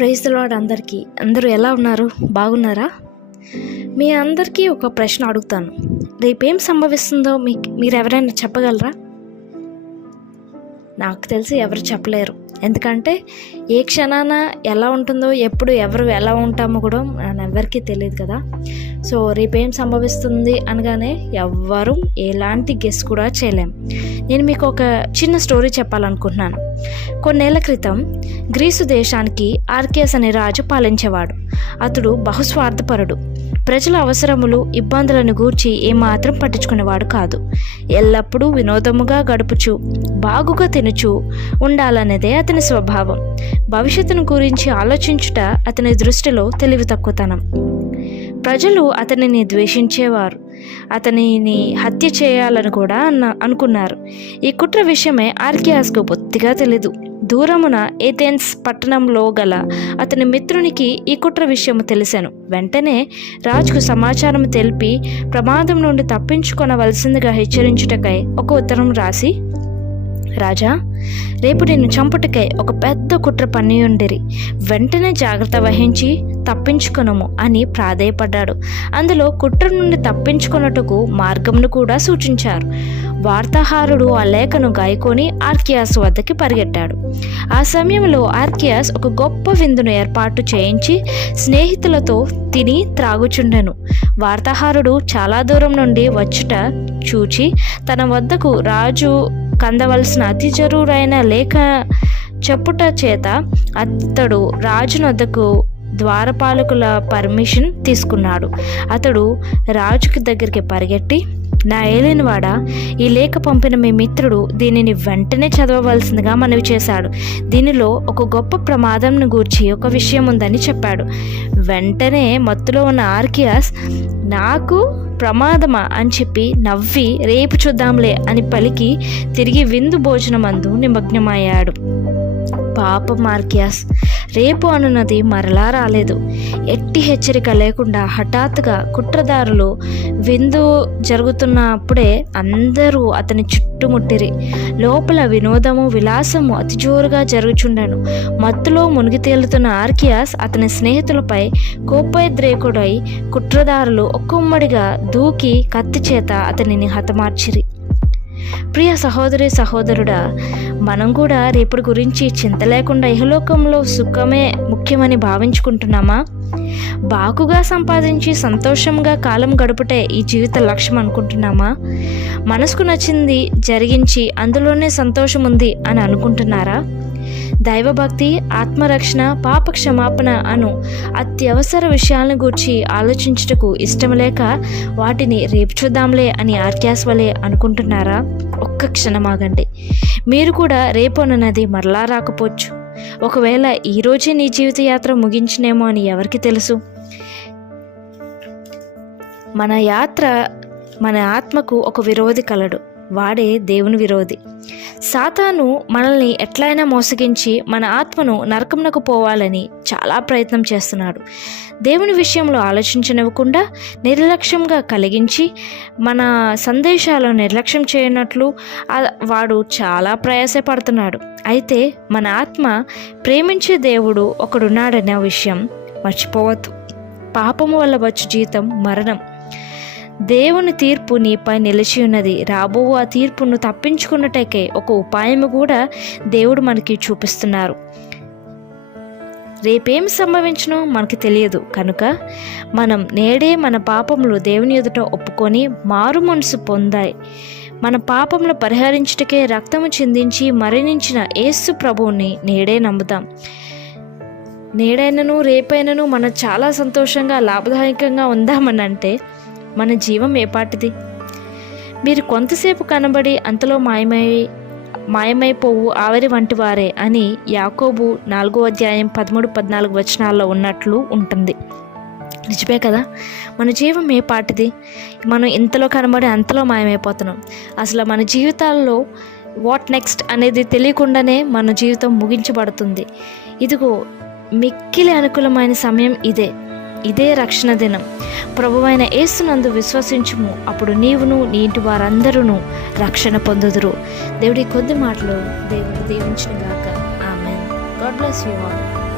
Praise lord అందరికీ. అందరూ ఎలా ఉన్నారు? బాగున్నారా? మీ అందరికీ ఒక ప్రశ్న అడుగుతాను. రేపేం సంభవిస్తుందో మీకు మీరు ఎవరైనా చెప్పగలరా? నాకు తెలిసి ఎవరు చెప్పలేరు. ఎందుకంటే ఏ క్షణాన ఎలా ఉంటుందో ఎప్పుడు ఎవరు ఎలా ఉంటామో కూడా నన్ను ఎవరికీ తెలియదు కదా. సో రేపేం సంభవిస్తుంది అనగానే ఎవ్వరు ఎలాంటి గెస్ కూడా చేయలేం. నేను మీకు ఒక చిన్న స్టోరీ చెప్పాలనుకుంటున్నాను. కొన్నేళ్ళ క్రితం గ్రీసు దేశానికి ఆర్కేస్ అనే రాజు పాలించేవాడు. అతడు బహుస్వార్థపరుడు. ప్రజల అవసరములు ఇబ్బందులను గూర్చి ఏమాత్రం పట్టించుకునేవాడు కాదు. ఎల్లప్పుడూ వినోదముగా గడుపుచు బాగుగా తినుచు ఉండాలనేదే అతని స్వభావం. భవిష్యత్తును గురించి ఆలోచించుట అతని దృష్టిలో తెలివి తక్కువతనం. ప్రజలు అతనిని ద్వేషించేవారు. అతనిని హత్య చేయాలని కూడా అన్న అనుకున్నారు. ఈ కుట్ర విషయమే ఆర్కియాస్కు బొత్తిగా తెలీదు. దూరమున ఏథెన్స్ పట్టణంలో గల అతని మిత్రునికి ఈ కుట్ర విషయము తెలిసాను. వెంటనే రాజుకు సమాచారం తెలిపి ప్రమాదం నుండి తప్పించుకొనవలసిందిగా హెచ్చరించుటకై ఒక ఉత్తరం రాసి రాజా రేపు నిన్ను చంపుటకై ఒక పెద్ద కుట్ర పన్ని ఉండిరి వెంటనే జాగ్రత్త వహించి తప్పించుకొనము అని ప్రాధేయపడ్డాడు. అందులో కుట్ర నుండి తప్పించుకొనుటకు మార్గంను కూడా సూచించారు. వార్తాహారుడు ఆ లేఖను గాయకొని ఆర్కియాస్ వద్దకి పరిగెట్టాడు. ఆ సమయంలో ఆర్కియాస్ ఒక గొప్ప విందును ఏర్పాటు చేయించి స్నేహితులతో తిని త్రాగుచుండెను. వార్తాహారుడు చాలా దూరం నుండి వచ్చుట చూచి తన వద్దకు రాజు కందవలసిన అతి జరూరైన లేఖ చెప్పుట చేత అతడు రాజునొద్దకు ద్వారపాలకుల పర్మిషన్ తీసుకున్నాడు. అతడు రాజుకి దగ్గరికి పరిగెట్టి నా ఏలినవాడ ఈ లేఖ పంపిన మీ మిత్రుడు దీనిని వెంటనే చదవవలసిందిగా మనవి చేశాడు. దీనిలో ఒక గొప్ప ప్రమాదంను గూర్చి ఒక విషయం ఉందని చెప్పాడు. వెంటనే మత్తులో ఉన్న ఆర్కియాస్ నాకు ప్రమాదమా అని చెప్పి నవ్వి రేపు చూద్దాంలే అని పలికి తిరిగి విందు భోజనమందు నిమగ్నమయ్యాడు. పాప మార్కియాస్. రేపు అనున్నది మరలా రాలేదు. ఎట్టి హెచ్చరిక లేకుండా హఠాత్తుగా కుట్రదారులు విందు జరుగుతున్నప్పుడే అందరూ అతని చుట్టుముట్టిరి. లోపల వినోదము విలాసము అతి జోరుగా జరుగుచుండెను. మత్తులో మునిగి తేలుతున్న ఆర్కియాస్ అతని స్నేహితులపై కోపోద్రేకుడై కుట్రదారులు ఒక్కొమ్మడిగా దూకి కత్తి చేత అతనిని హతమార్చిరి. ప్రియ సహోదరి సహోదరుడా మనం కూడా రేపటి గురించి చింత లేకుండా ఇహలోకంలో సుఖమే ముఖ్యమని భావించుకుంటున్నామా? బాకుగా సంపాదించి సంతోషంగా కాలం గడుపుటే ఈ జీవిత లక్ష్యం అనుకుంటున్నామా? మనసుకు నచ్చింది జరిగించి అందులోనే సంతోషం ఉంది అని అనుకుంటున్నారా? దైవభక్తి ఆత్మరక్షణ పాప క్షమాపణ అను అత్యవసర విషయాలను గూర్చి ఆలోచించుటకు ఇష్టం లేక వాటిని రేపు చూద్దాంలే అని ఆర్క్యాస్వలే అనుకుంటున్నారా? ఒక్క క్షణం ఆగండి మీరు కూడా రేపు మరలా రాకపోవచ్చు. ఒకవేళ ఈరోజే నీ జీవిత యాత్ర ముగించినేమో అని ఎవరికి తెలుసు? మన యాత్ర మన ఆత్మకు ఒక విరోధి కలడు. వాడే దేవుని విరోధి. సాతాను మనల్ని ఎట్లయినా మోసగించి మన ఆత్మను నరకంనకు పోవాలని చాలా ప్రయత్నం చేస్తున్నాడు. దేవుని విషయంలో ఆలోచించనివ్వకుండా నిర్లక్ష్యంగా కలిగించి మన సందేశాలను నిర్లక్ష్యం చేయనట్లు వాడు చాలా ప్రయాసపడుతున్నాడు. అయితే మన ఆత్మ ప్రేమించే దేవుడు ఒకడున్నాడనే విషయం మర్చిపోవద్దు. పాపము వల్ల వచ్చు జీతం మరణం. దేవుని తీర్పు నీపై నిలిచి ఉన్నది. రాబో ఆ తీర్పును తప్పించుకున్నటకే ఒక ఉపాయము కూడా దేవుడు మనకి చూపిస్తున్నారు. రేపేం సంభవించనో మనకి తెలియదు. కనుక మనం నేడే మన పాపములు దేవుని ఎదుట ఒప్పుకొని మారు మనసు పొందాయి. మన పాపములు పరిహరించుటకే రక్తము చిందించి మరణించిన యేసు ప్రభువుని నేడే నమ్ముదాం. నేడైనను రేపైనను మనం చాలా సంతోషంగా లాభదాయకంగా ఉందామనంటే మన జీవం ఏపాటిది మీరు కొంతసేపు కనబడి అంతలో మాయమై మాయమైపోవు ఆవిరి వంటి వారే అని యాకోబు నాలుగో అధ్యాయం పదమూడు పద్నాలుగు వచనాల్లో ఉన్నట్లు ఉంటుంది. నిజమే కదా? మన జీవం ఏ పాటిది? మనం ఇంతలో కనబడి అంతలో మాయమైపోతున్నాం. అసలు మన జీవితాల్లో వాట్ నెక్స్ట్ అనేది తెలియకుండానే మన జీవితం ముగించబడుతుంది. ఇదిగో మిక్కిలి అనుకూలమైన సమయం ఇదే. ఇదే రక్షణ దినం. ప్రభువైన యేసునందు విశ్వసించుము. అప్పుడు నీవును నీ ఇంటి వారందరూ రక్షణ పొందుదురు. దేవుడి కొద్ది మాటలు దేవుడు దీవించిన గాక. ఆమె గాడ్ బ్లెస్ యూ ఆల్.